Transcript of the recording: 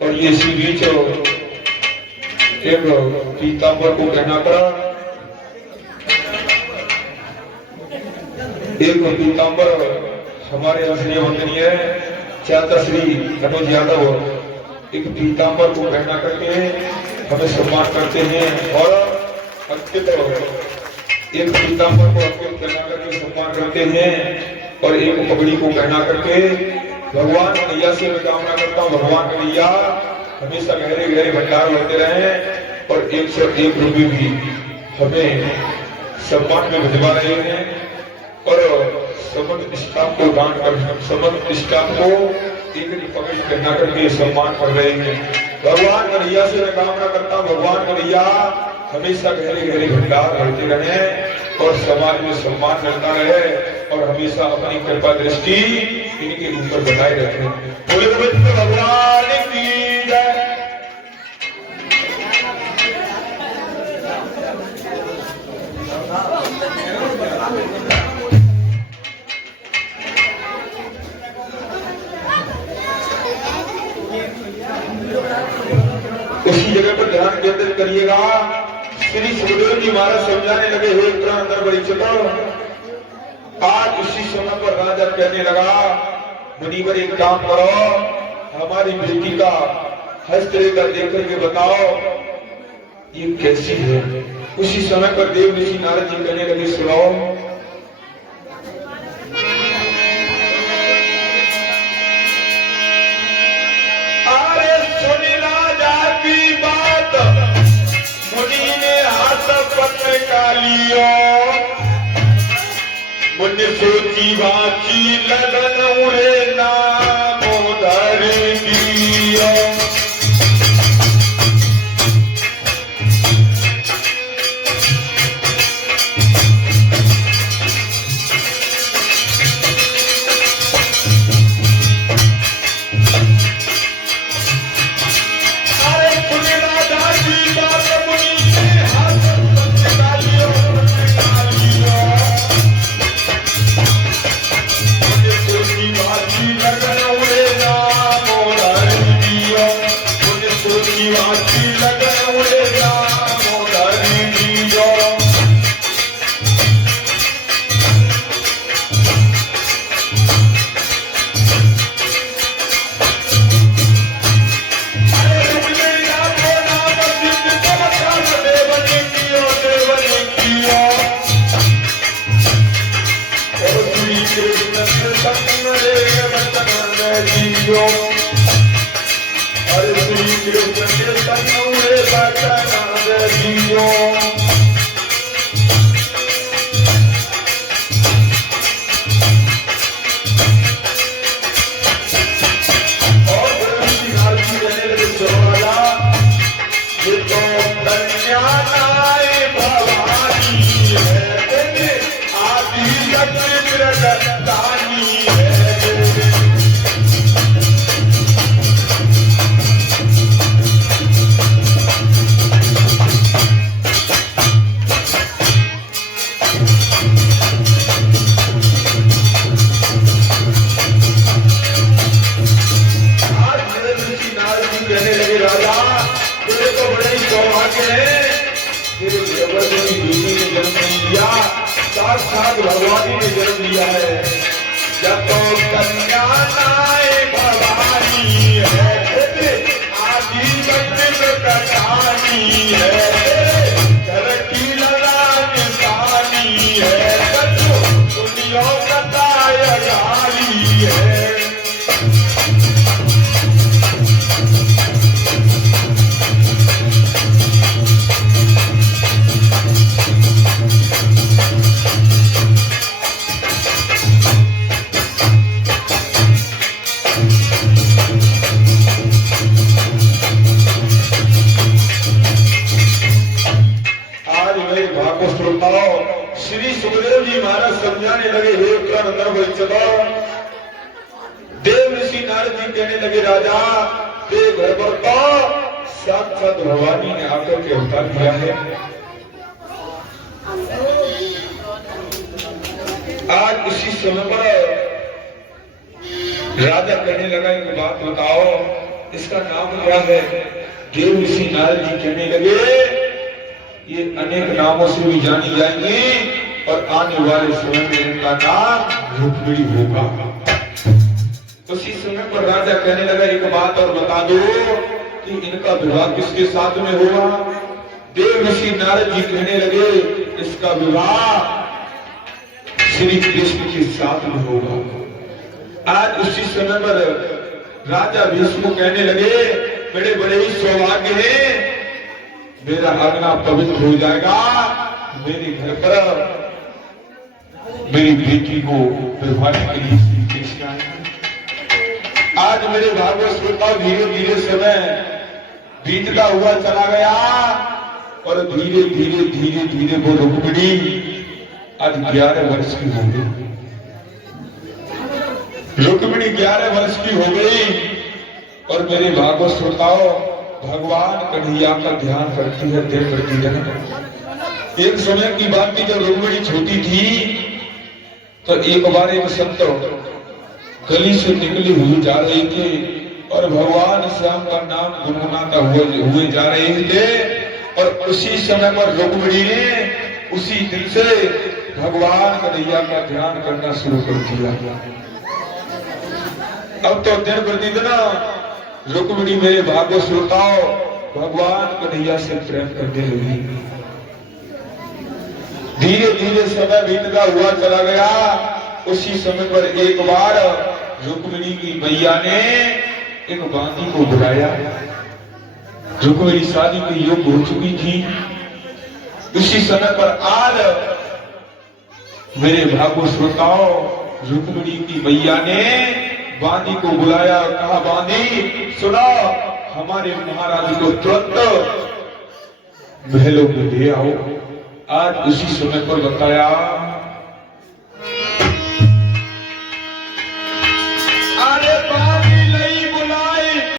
और ये इसी बीच एक पीताम्बर को कहना पड़ा। एक पीताम्बर हमारे असली वंदनीय चाचा श्री मनोज यादव एक पीताम्बर को कहना करके हमें सम्मान करते हैं और अंकित एक पीताम्बर को अंकित कहना करके सम्मान करते हैं और एक पगड़ी को कहना करके भगवान कन्हैया से मैं कामना करता हूँ भगवान कन्हैया हमेशा गहरे गहरे भंडार होते रहे और एक से एक रुपये भी हमें सम्मान में भिजवा रहे हैं और समस्त स्टाफ को दान कर समस्त स्टाफ को एक पगड़ी पहना करके सम्मान कर रहे हैं। भगवान कन्हैया से मैं कामना करता हूँ भगवान कन्हैया हमेशा गहरे गहरे भंडार होते रहे और समाज में सम्मान मिलता रहे और हमेशा अपनी कृपा दृष्टि इनके ऊपर बनाए रखें। बोले गोविंद भगवान की जय। उसी जगह पर ध्यान केंद्रित करिएगा। श्री सुखदेव जी महाराज समझाने लगे हे अंदर बड़ी चलो। आज उसी समय पर राजा कहने लगा मुनिवर एक काम करो हमारी बेटी का हस्तरेखा देख करके बताओ ये कैसी है। उसी समय पर देव ऋषि नारद जी कहने लगे सुनो अरे सुनी राजा की बात मुनि ने हाथ पत्रिका लियो मुनि सोची बाची लगन उड़े नाम धर दियो। अरे सुनी राजा की बात मुनि ने हाथ पत्रिका लियो लगन उड़े नाम धर दियो मुनि सोची बाची लगन उड़े नाम धर दियो। अरे श्री कृष्ण के सन्मुरे बचन दियो। और कहने लगे चौरा ये तो कन्या नाय भवानी है आदि शक्ति विरदानी है। साक्षात भगवान ने जन्म लिया है जब तो कन्या नाय भवानी है आदि शक्ति कटानी है घर की लगान पानी है दुनिया कटाय गाली है। महाराज समझाने लगे, हे उत्तर नरवैचता, देव ऋषि नारद जी कहने लगे, राजा ते घर पर तो साक्षात भवानी ने आकर के अवतार किया है। आज इसी समय पर राजा कहने लगा, एक बात बताओ, इसका नाम क्या है? देव ऋषि नारद जी कहने लगे, ये अनेक नामों से भी जानी जाएंगी और आने वाले समय में इनका नाम रुक्मिणी होगा। उसी समय पर राजा कहने लगा, एक बात और बता दो कि इनका विवाह किसके साथ में होगा? देव ऋषि नारद जी कहने लगे, इसका विवाह श्री कृष्ण के साथ में होगा। आज उसी समय पर राजा भीष्म कहने लगे, बड़े बड़े ही सौभाग्य है, मेरा आंगना पवित्र हो जाएगा, मेरे घर पर मेरी बेटी को विवाह के लिए श्री कृष्ण आएंगे। आज मेरे भागवत श्रोताओं, धीरे धीरे समय बीतता हुआ चला गया और धीरे धीरे धीरे धीरे वो रुक्मिणी आज 11 वर्ष की हो गई। रुक्मिणी 11 वर्ष की हो गई और मेरे भागवत श्रोताओं, भगवान कन्हैया का ध्यान करती है, देख करती है। एक समय की बात थी, जब रुक्मिणी छोटी थी तो एक बार एक संत गली से निकली हुई जा रही थी और भगवान श्याम का नाम गुनगुनाता हुए जा रहे थे और उसी समय पर रुक्मिणी ने उसी दिन से भगवान कन्हैया का ध्यान करना शुरू कर दिया। अब तो दिन प्रतिदिन रुक्मिणी मेरे भागवत श्रोताओं भगवान कन्हैया से प्रेम करने लगी। धीरे धीरे समय बीतता हुआ चला गया। उसी समय पर एक बार रुक्मिणी की मैया ने एक बांदी को बुलाया। रुक्मिणी शादी के योग्य हो चुकी थी। उसी समय पर आज मेरे भागवत श्रोताओं रुक्मिणी की मैया ने बांदी को बुलाया, कहा, बांदी सुनो, हमारे महाराज को तुरंत महलों में ले आओ। आज उसी समय पर बताया